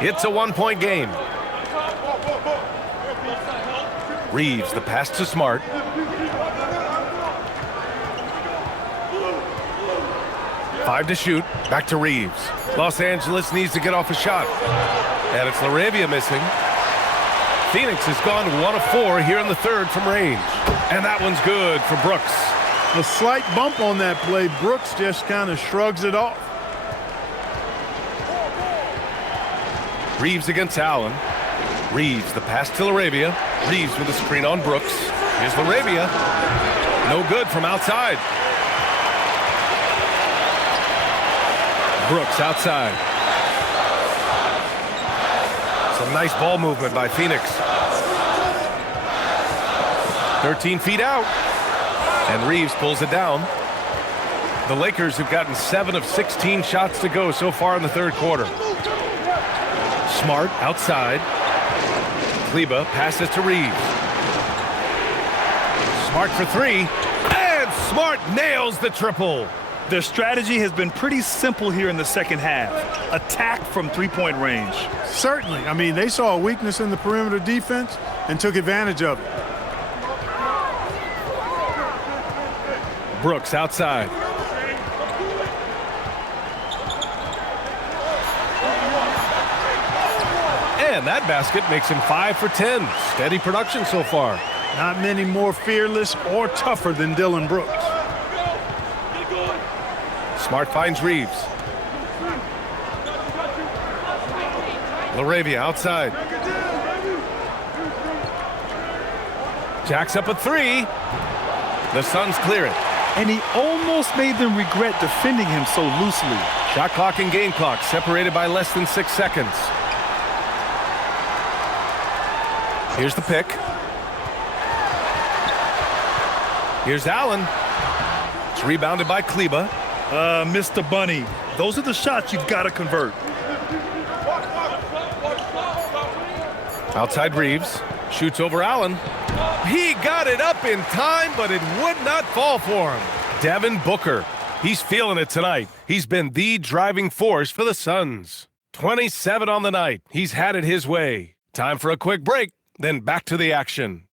It's a one-point game. Reeves, the pass to Smart. Five to shoot. Back to Reeves. Los Angeles needs to get off a shot. And it's LaRavia missing. Phoenix has gone 1 of 4 here in the third from range. And that one's good for Brooks. A slight bump on that play. Brooks just kind of shrugs it off. Reeves against Allen. Reeves, the pass to LaRavia. Reeves with a screen on Brooks. Here's LaRavia. No good from outside. Brooks outside. Some nice ball movement by Phoenix. 13 feet out. And Reeves pulls it down. The Lakers have gotten 7 of 16 shots to go so far in the third quarter. Smart outside. Kleber passes to Reeves. Smart for 3. And Smart nails the triple. Their strategy has been pretty simple here in the second half. Attack from three-point range. Certainly. I mean, they saw a weakness in the perimeter defense and took advantage of it. Brooks outside. And that basket makes him 5 for 10. Steady production so far. Not many more fearless or tougher than Dillon Brooks. Smart finds Reeves. LaRavia outside. Jacks up a 3. The Suns clear it. And he almost made them regret defending him so loosely. Shot clock and game clock separated by less than 6 seconds. Here's the pick. Here's Allen. It's rebounded by Kleber. Mr. Bunny. Those are the shots you've got to convert. Outside Reeves. Shoots over Allen. He got it up in time, but it would not fall for him. Devin Booker. He's feeling it tonight. He's been the driving force for the Suns. 27 on the night. He's had it his way. Time for a quick break, then back to the action.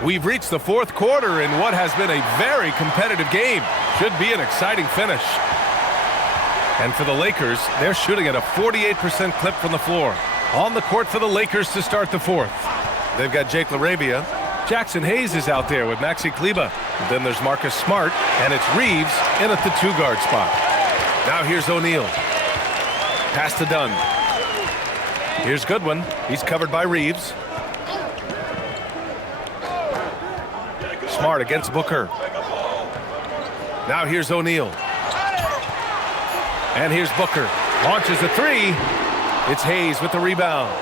We've reached the fourth quarter in what has been a very competitive game. Should be an exciting finish. And for the Lakers, they're shooting at a 48% clip from the floor. On the court for the Lakers to start the fourth. They've got Jake LaRavia. Jackson Hayes is out there with Maxi Kleber. Then there's Marcus Smart, and it's Reeves in at the 2-guard spot. Now here's O'Neal. Pass to Dunn. Here's Goodwin. He's covered by Reeves. Smart against Booker. Now here's O'Neal. And here's Booker. Launches a 3. It's Hayes with the rebound.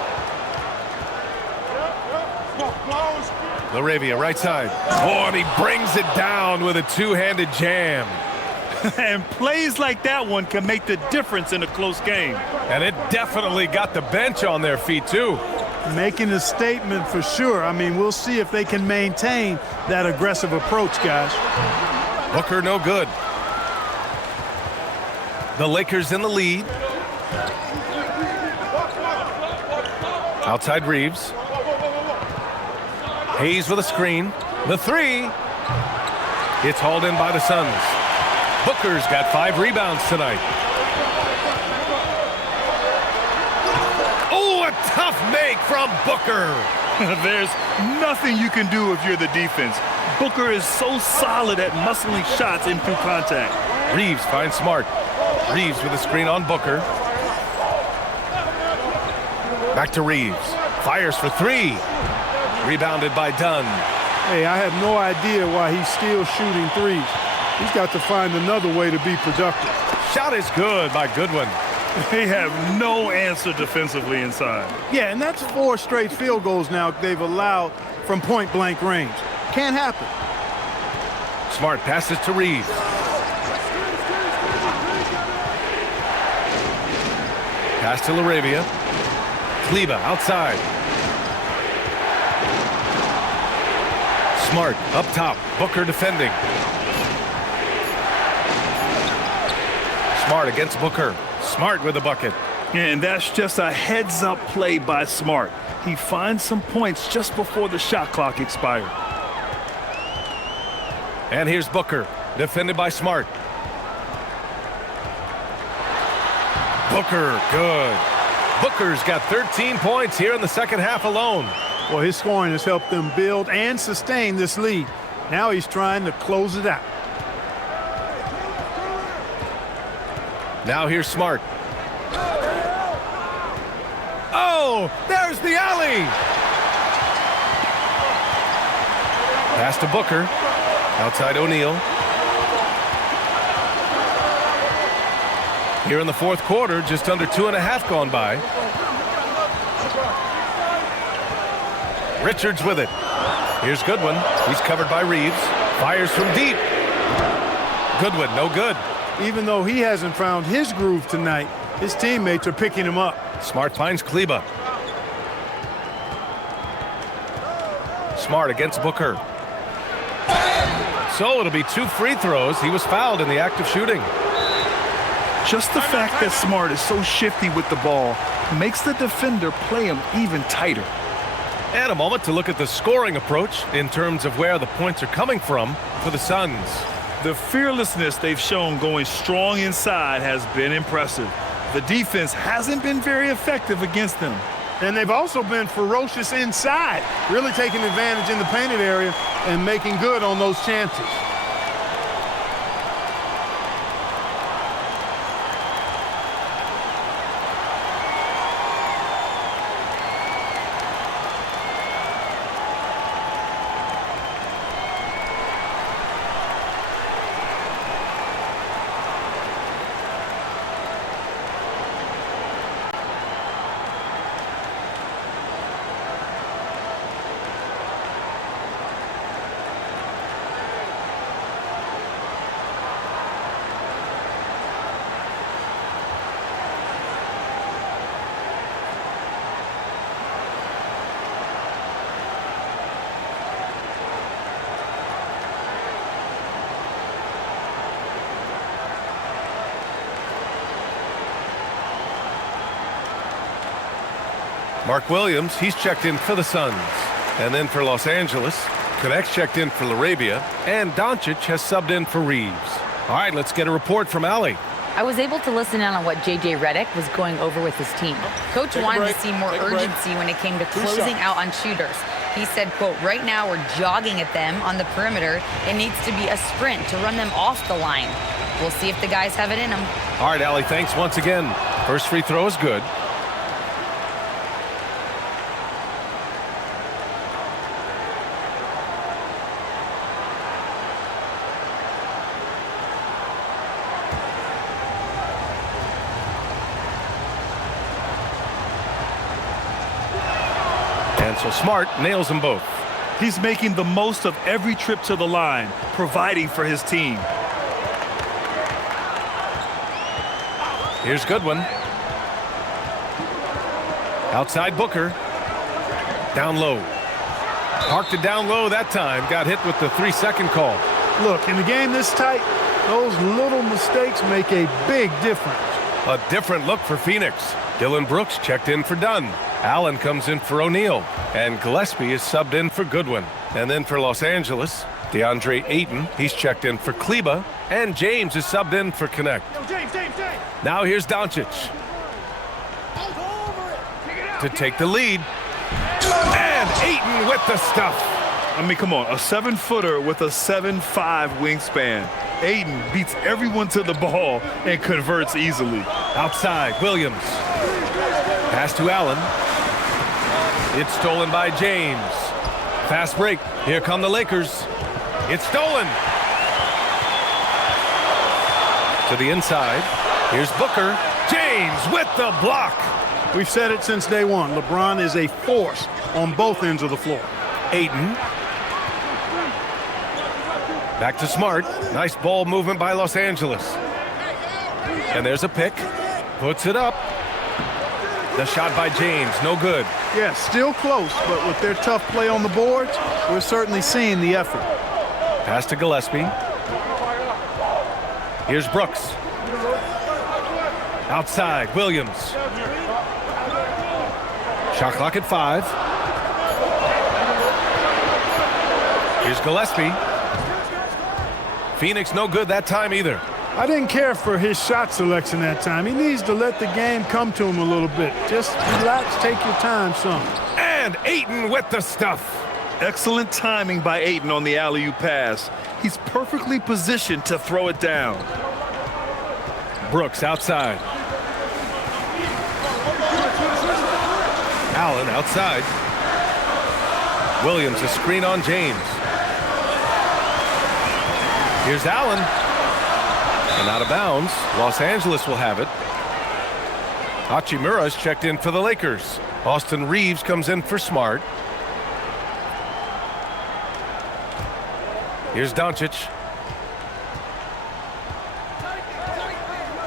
LaRavia right side. Oh, and he brings it down with a two-handed jam. And plays like that one can make the difference in a close game. And it definitely got the bench on their feet, too. Making a statement for sure. I mean, we'll see if they can maintain that aggressive approach, guys. Booker no good. The Lakers in the lead. Outside Reeves. Hayes with a screen. The three. It's hauled in by the Suns. Booker's got 5 rebounds tonight. Oh, a tough make from Booker. There's nothing you can do if you're the defense. Booker is so solid at muscling shots in through contact. Reeves finds Smart. Reeves with a screen on Booker. Back to Reeves. Fires for 3. Rebounded by Dunn. Hey, I have no idea why he's still shooting threes. He's got to find another way to be productive. Shot is good by Goodwin. They have no answer defensively inside. Yeah, and that's 4 straight field goals now they've allowed from point-blank range. Can't happen. Smart passes to Reeves. Pass to LaRavia. Kleber outside. Smart up top. Booker defending. Smart against Booker. Smart with a bucket. And that's just a heads-up play by Smart. He finds some points just before the shot clock expired. And here's Booker, defended by Smart. Booker, good. Booker's got 13 points here in the second half alone. Well, his scoring has helped them build and sustain this lead. Now he's trying to close it out. Now here's Smart. Oh, there's the alley. Pass to Booker. Outside O'Neal. Here in the fourth quarter, just under 2.5 gone by. Richards with it. Here's Goodwin. He's covered by Reeves. Fires from deep. Goodwin, no good. Even though he hasn't found his groove tonight, his teammates are picking him up. Smart finds Kleber. Smart against Booker. So it'll be 2 free throws. He was fouled in the act of shooting. Just the fact that Smart is so shifty with the ball makes the defender play him even tighter. And a moment to look at the scoring approach in terms of where the points are coming from for the Suns. The fearlessness they've shown going strong inside has been impressive. The defense hasn't been very effective against them. And they've also been ferocious inside, really taking advantage in the painted area and making good on those chances. Mark Williams, he's checked in for the Suns. And then for Los Angeles, Connect's checked in for LaRavia, and Doncic has subbed in for Reeves. All right, let's get a report from Allie. I was able to listen in on what J.J. Redick was going over with his team. Coach wanted to see more urgency when it came to closing out on shooters. He said, quote, right now we're jogging at them on the perimeter. It needs to be a sprint to run them off the line. We'll see if the guys have it in them. All right, Allie, thanks once again. First free throw is good. And so Smart nails them both. He's making the most of every trip to the line, providing for his team. Here's Goodwin. Outside Booker. Down low. Parked it down low that time. Got hit with the 3-second call. Look, in a game this tight, those little mistakes make a big difference. A different look for Phoenix. Dylan Brooks checked in for Dunn. Allen comes in for O'Neal. And Gillespie is subbed in for Goodwin. And then for Los Angeles, DeAndre Ayton, he's checked in for Kleba. And James is subbed in for Connect. Now here's Doncic to take the lead. And Ayton with the stuff. I mean, come on, a 7-footer with a 7'5" wingspan. Ayton beats everyone to the ball and converts easily. Outside, Williams. Pass to Allen. It's stolen by James. Fast break. Here come the Lakers. It's stolen. To the inside. Here's Booker. James with the block. We've said it since day one. LeBron is a force on both ends of the floor. Ayton. Back to Smart. Nice ball movement by Los Angeles. And there's a pick. Puts it up. The shot by James. No good. Yeah, still close, but with their tough play on the boards, we're certainly seeing the effort. Pass to Gillespie. Here's Brooks. Outside, Williams. Shot clock at 5. Here's Gillespie. Phoenix no good that time either. I didn't care for his shot selection that time. He needs to let the game come to him a little bit. Just relax, take your time some. And Ayton with the stuff. Excellent timing by Ayton on the alley-oop pass. He's perfectly positioned to throw it down. Brooks outside. Allen outside. Williams a screen on James. Here's Allen. And out of bounds. Los Angeles will have it. Hachimura's checked in for the Lakers. Austin Reeves comes in for Smart. Here's Doncic.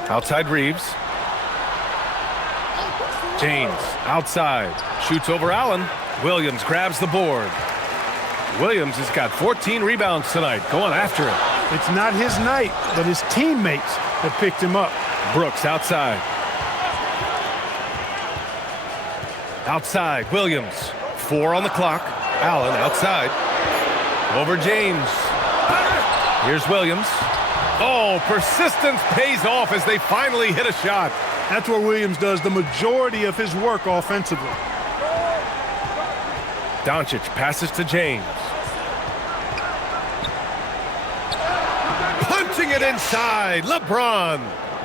Outside Reeves. James outside. Shoots over Allen. Williams grabs the board. Williams has got 14 rebounds tonight. Going after it. It's not his night, but his teammates have picked him up. Brooks outside. Outside, Williams. 4 on the clock. Allen outside. Over James. Here's Williams. Oh, persistence pays off as they finally hit a shot. That's where Williams does the majority of his work offensively. Doncic passes to James. Punching it inside. LeBron.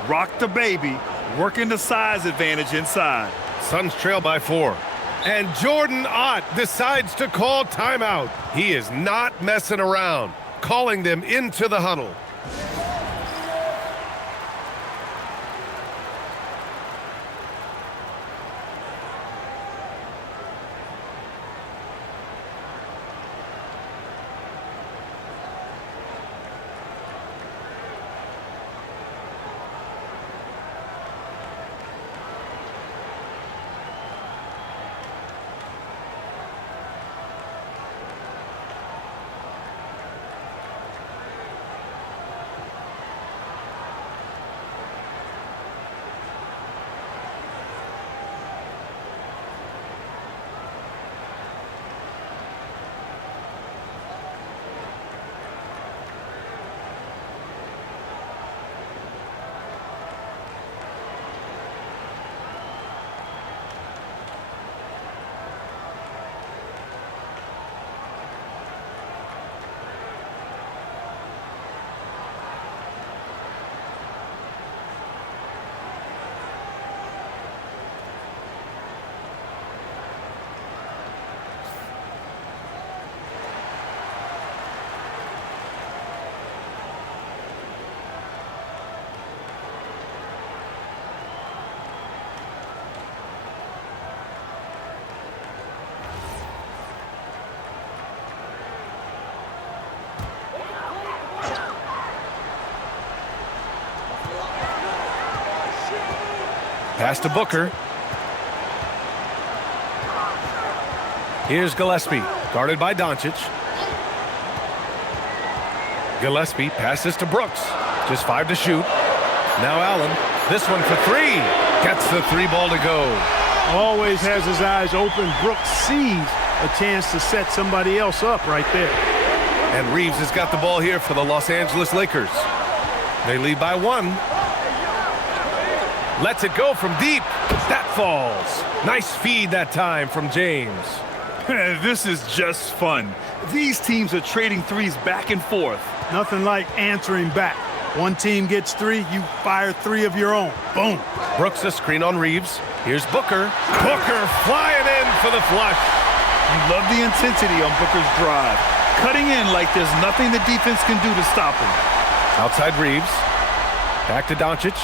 Rock the baby, working the size advantage inside. Suns trail by 4. And Jordan Ott decides to call timeout. He is not messing around, calling them into the huddle. Pass to Booker. Here's Gillespie, guarded by Doncic. Gillespie passes to Brooks. Just 5 to shoot. Now Allen. This one for 3. Gets the 3-ball to go. Always has his eyes open. Brooks sees a chance to set somebody else up right there. And Reeves has got the ball here for the Los Angeles Lakers. They lead by 1. Lets it go from deep. That falls. Nice feed that time from James. This is just fun. These teams are trading threes back and forth. Nothing like answering back. One team gets 3, you fire 3 of your own. Boom. Brooks a screen on Reeves. Here's Booker. Booker flying in for the flush. You love the intensity on Booker's drive. Cutting in like there's nothing the defense can do to stop him. Outside Reeves. Back to Doncic.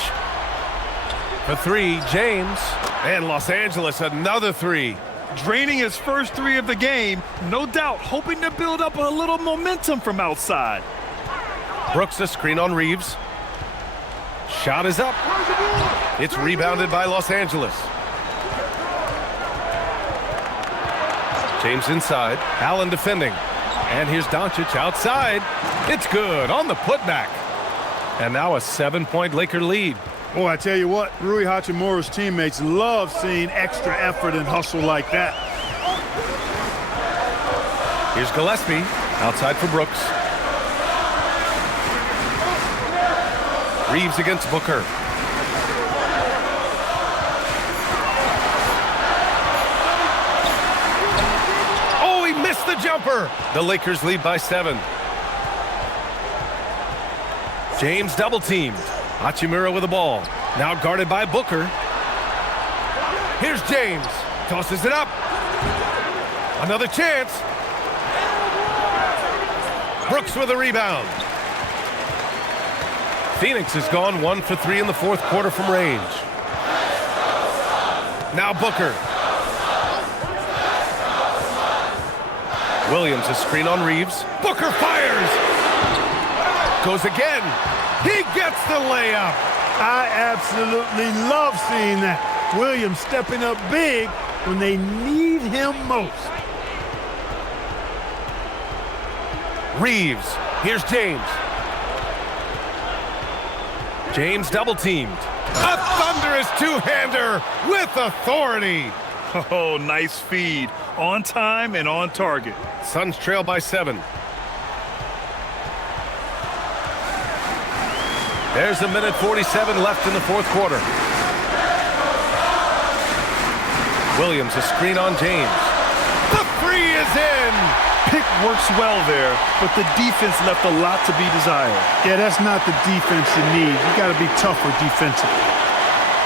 For 3, James. And Los Angeles, another 3. Draining his first 3 of the game, no doubt hoping to build up a little momentum from outside. Brooks a screen on Reeves. Shot is up. It's rebounded by Los Angeles. James inside. Allen defending. And here's Doncic outside. It's good on the putback. And now a 7-point Laker lead. Oh, I tell you what, Rui Hachimura's teammates love seeing extra effort and hustle like that. Here's Gillespie outside for Brooks. Reeves against Booker. Oh, he missed the jumper. The Lakers lead by 7. James double teamed. Hachimura with the ball. Now guarded by Booker. Here's James. Tosses it up. Another chance. Brooks with a rebound. Phoenix has gone 1 for 3 in the 4th quarter from range. Now Booker. Williams a screen on Reeves. Booker fires. Goes again. He gets the layup. I absolutely love seeing that. Williams stepping up big when they need him most. Reeves. Here's James. James double teamed. A thunderous 2-hander with authority. Oh, nice feed. On time and on target. Suns trail by 7. There's 1:47 left in the 4th quarter. Williams a screen on James. The 3 is in. Pick works well there, but the defense left a lot to be desired. Yeah, that's not the defense you need. You got to be tougher defensively.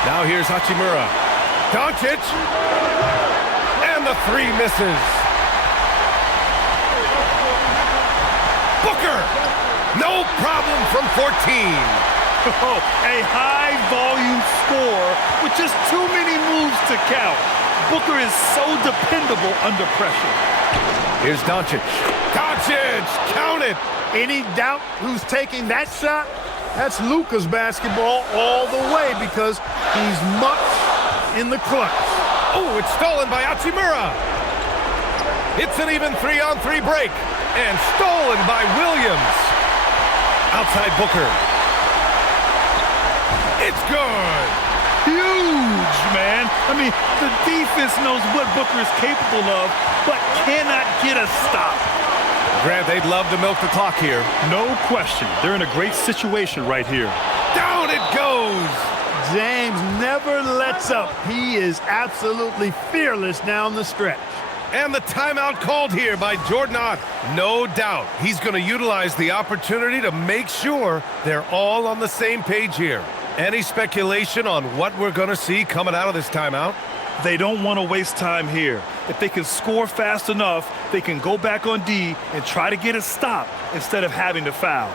Now here's Hachimura. Doncic. And the 3 misses. Booker. No problem from 14. Oh, a high-volume score with just too many moves to count. Booker is so dependable under pressure. Here's Doncic. Doncic, count it. Any doubt who's taking that shot? That's Luka's basketball all the way because he's much in the clutch. Oh, it's stolen by Hachimura. It's an even 3-on-3 break. And stolen by Williams. Outside Booker. It's good. Huge, man. I mean, the defense knows what Booker is capable of, but cannot get a stop. Grant, they'd love to milk the clock here. No question. They're in a great situation right here. Down it goes. James never lets up. He is absolutely fearless down the stretch. And the timeout called here by Jordan Ott. No doubt he's going to utilize the opportunity to make sure they're all on the same page here. Any speculation on what we're going to see coming out of this timeout? They don't want to waste time here. If they can score fast enough, they can go back on D and try to get a stop instead of having to foul.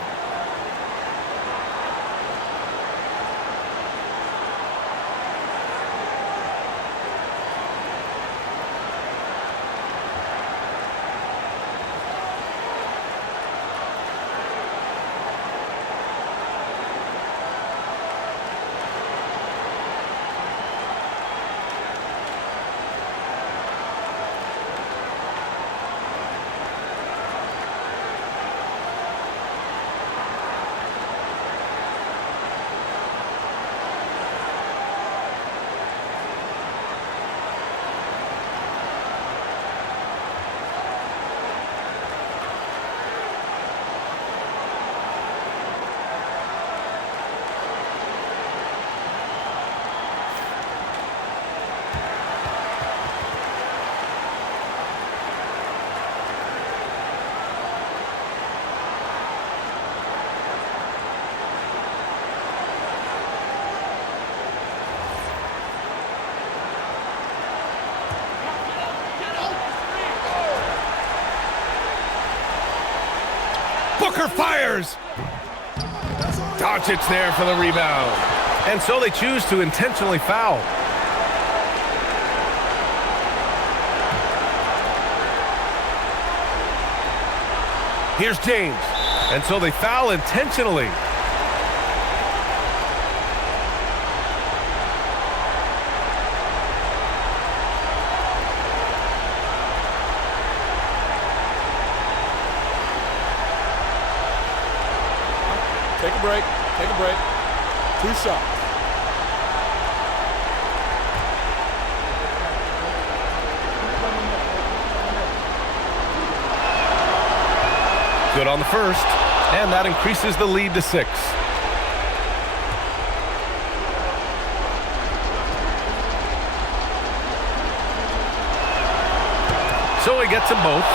Booker fires. Doncic there for the rebound. And so they choose to intentionally foul. Here's James. And so they foul intentionally. Take a break. Take a break. 2 shots. Good on the first, and that increases the lead to 6. So he gets them both,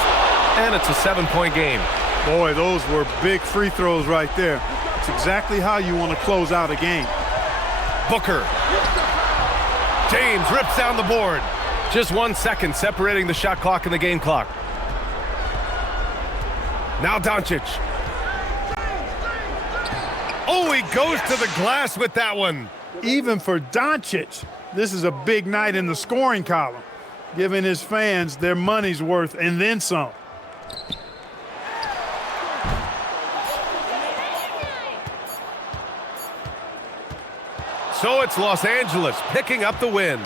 and it's a 7-point game. Boy, those were big free throws right there. It's exactly how you want to close out a game. Booker. James rips down the board. Just 1 second separating the shot clock and the game clock. Now Doncic. Oh, he goes to the glass with that one. Even for Doncic, this is a big night in the scoring column, giving his fans their money's worth and then some. So it's Los Angeles picking up the win.